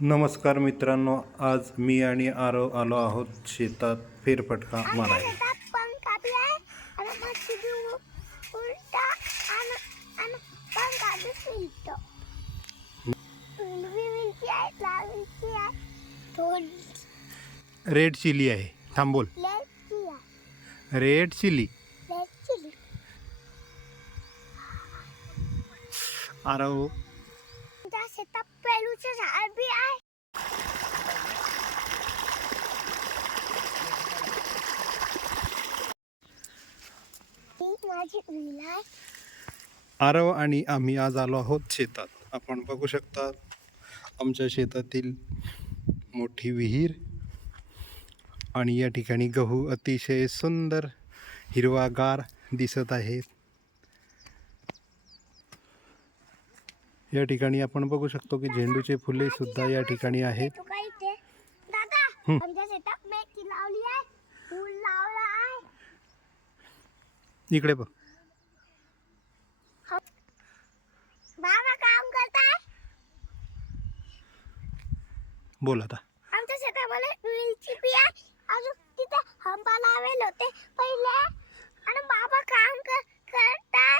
नमस्कार मित्रांनो आज मी आणि आरव आलो आहोत शेतात. फेरफटका मारायला. रेड चिली आहे. थांबोल रेड चिली आरव त्या शेतात पेरूचे झाड बी आहे ही माझी विहीर आहे आरव आणि आम्ही आज आलो आहोत शेतात. आपण बघू शकता आमच्या शेतातील मोठी विहीर आणि या ठिकाणी गहू अतिशय सुंदर हिरवागार दिसत आहेत या ठिकाणी आपण बघू शकतो की झेंडूचे फुले सुद्धा या ठिकाणी आहेत. तू काय इथे दादा हं. आमच्या शेतात मेथी लावली आहे फूल लावला आहे इकडे बघ बाबा काम करताय बोल आता. आमच्या शेतामध्ये मिरची बी आहे अजून तिथे हंपा लावेल होते पहिले. आणि बाबा काम कर करताय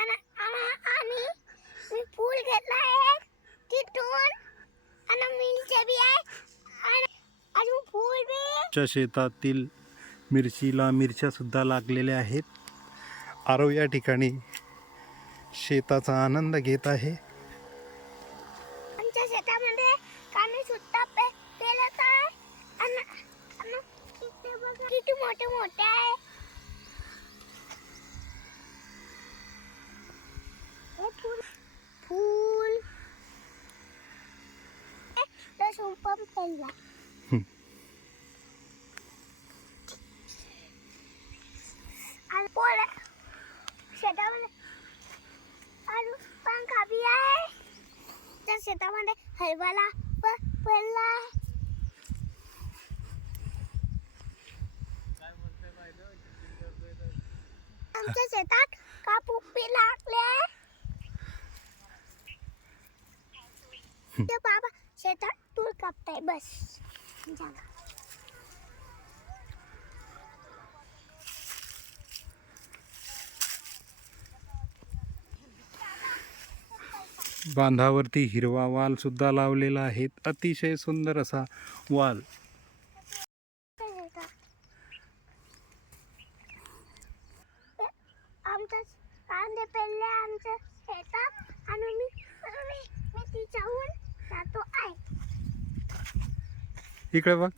आणि आणि- मी फूल घेतला आहे तिथून. आणि मिरची बी आहे. आणि अजून फूल बी. शेतातील मिरचीला मिरच्या सुद्धा लागलेल्या आहेत. आरव या ठिकाणी शेताचा आनंद घेत आहे. आमच्या शेतामध्ये कांदे सुद्धा पे पेरत आहे आणि आणि इथे बघा किती मोठे मोठे आहे हे फूल फूल हे लसूण पण पेरला हं. आणि पोळ्या शेतामध्ये आणि पंखा बी आहे त्या शेतामध्ये हरभरा प- पेरला आहे आमच्या शेतात कापूस बी लागले. ते बाबा शेतात तूर कापताय बस. झालं. बांधावरती हिरवा वाल सुद्धा लावलेला आहे. अतिशय सुंदर असा वाल आमचं कांदे पेरले आमच्या शेतात आणि मी मी मी तिच्याहून जातो आहे इकडे बघ.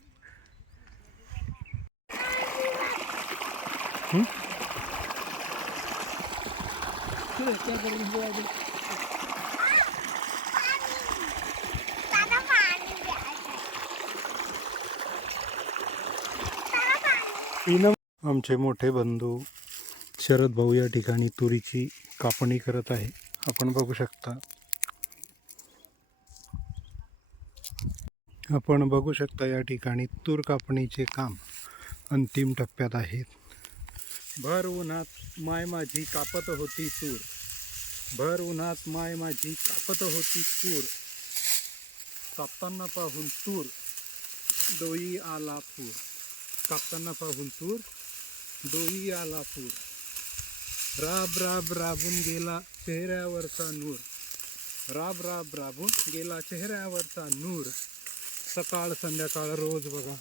आमचे मोठे बंधू शरद भाऊ या ठिकाणी तुरीची कापणी करत आहे. आपण बघू शकता. आपण बघू शकता या ठिकाणी तूर कापणीचे काम अंतिम टप्प्यात आहेत. भर उन्हात माय माझी कापत होती तूर. भर उन्हात माय माझी कापत होती तूर. कापताना पाहून तूर डोई आला पूर. कापताना पाहून तूर डोई आला पूर. राब राब राबून गेला चेहऱ्यावरचा नूर. राब राब राबून गेला चेहऱ्यावरचा नूर. सकाळ संध्याकाळ रोज बघा.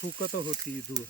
फुकत होती दूर.